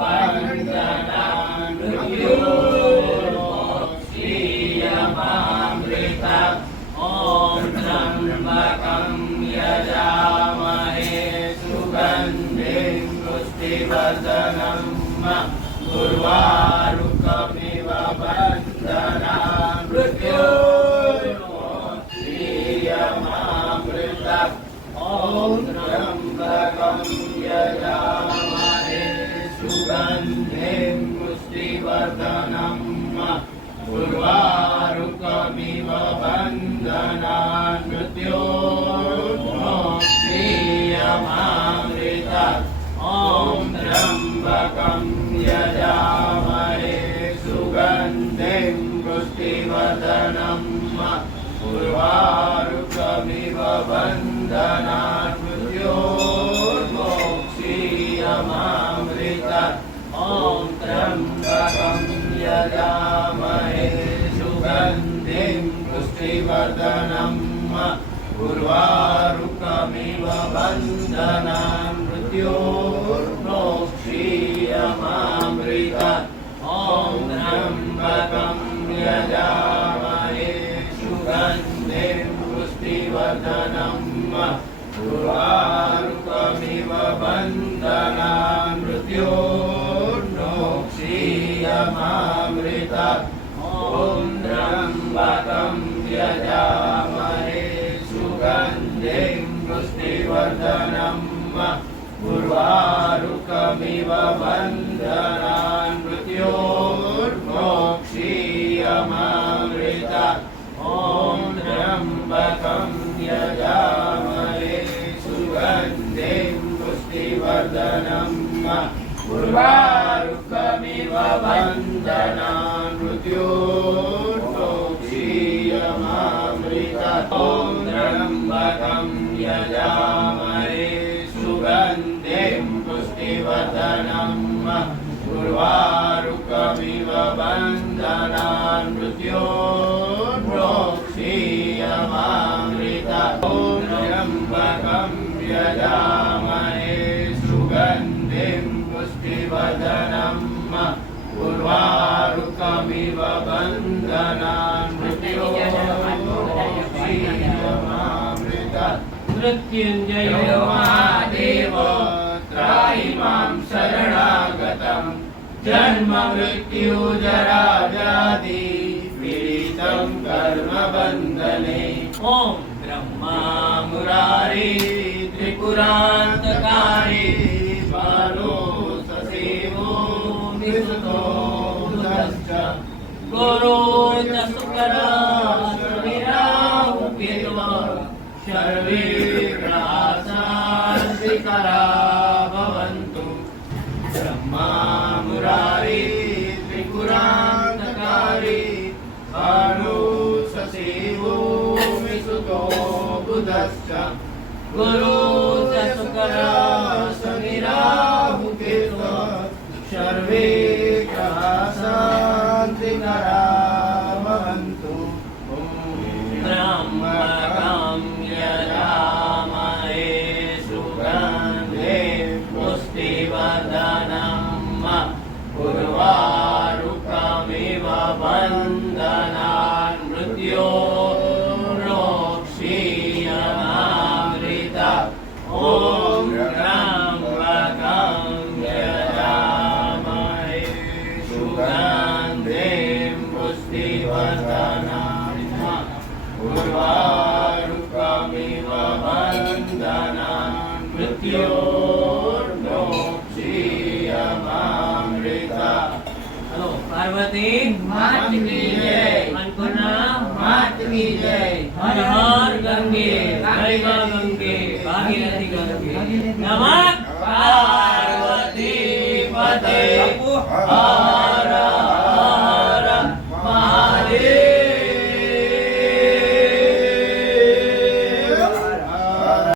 बन्धनान् मृत्योर्मोक्षीयमामृतम् ॐ त्र्यम्बकं यजामहे सुगन्धिं पुष्टिवर्धनम् उर्वारुकमिव बन्धनान् मृत्योर्मोक्षीयमामृतम् ॐ त्र्यम्बकं यजामहे सुगन्धिं पुष्टिवर्धनम् उर्वारुकमिव बन्धनान् मृत्योर्मोक्षीयमामृतम् ॐ त्र्यम्बकं यजामहे सुगन्धिं पुष्टिवर्धनम् उर्वारुकमिव बन्धनान् मृत्योर्मोक्षीयमामृतम् ॐ त्र्यम्बकं यजामहे सुगन्धिं पुष्टिवर्धनम् उर्वारुकमिव बन्धनान् मृत्योर्मोक्षीयमामृतम् ॐ त्र्यम्बकं यजामहे सुगन्धिं पुष्टिवर्धनम् उर्वारुकमिव बन्धनान् मृत्योर्मोक्षीयमामृतम् ॐ त्र्यम्बकं यजामहे सुगन्धिं पुष्टिवर्धनम् उर्वारुकमिव बन्धनान् मृत्योर्मोक्षीयमामृतम् ॐ त्र्यम्बकं यजामहे सुगन्धिं पुष्टिवर्धनम् उर्वारुकमिव बन्धनान् मृत्योर्मोक्षीयमामृतम् ॐ त्र्यम्बकं यजामहे सुगन्धिं पुष्टिवर्धनम् उर्वारुकमिव बन्धनान् मृत्योर्मोक्षीयमामृतम् ॐ त्र्यम्बकं यजामहे सुगन्धिं पुष्टिवर्धनम् उर्वारुकमिव बन्धनान् मृत्योर्मोक्षीयमामृतम् मृत्युञ्जयो महादेव त्राहि मां शरणागतम् जन्म मृत्यु जरा व्याधि पीडितं कर्म बन्धने ॐ ब्रह्मा मुरारी त्रिपुरान्तकारी बालो ससेवो निसुतो बुधश्च गुरो च शुकरा शनिराहुकेतुः सर्वे ग्रहाः शान्तिकरा भवन्तु ब्रह्मा मुरारी त्रिपुरान्तकारी बालो ससेवो निसुतो बुधश्च गुरो च शुकरा शनिराहुकेतुः सर्वे ग्रहाः शान्तिकरा भवन्तु त्र्यम्बकं यजामहे सुगन्धिं पुष्टिवर्धनम् उर्वारुकमिव बन्धनान् मृत्योर्मोक्षीयमामृतम् ॐ त्र्यम्बकं यजामहे सुगन्धिं पुष्टिवर्धनम् उर्वारुकमिव बन्धनान् मृत्योर्मोक्षीयमामृतम् हेलो पार्वती मात की जय अन्नपूर्णा मात की जय हर हर गंगे गंगा गंगे भागीरथी गंगे नमः पार्वती पते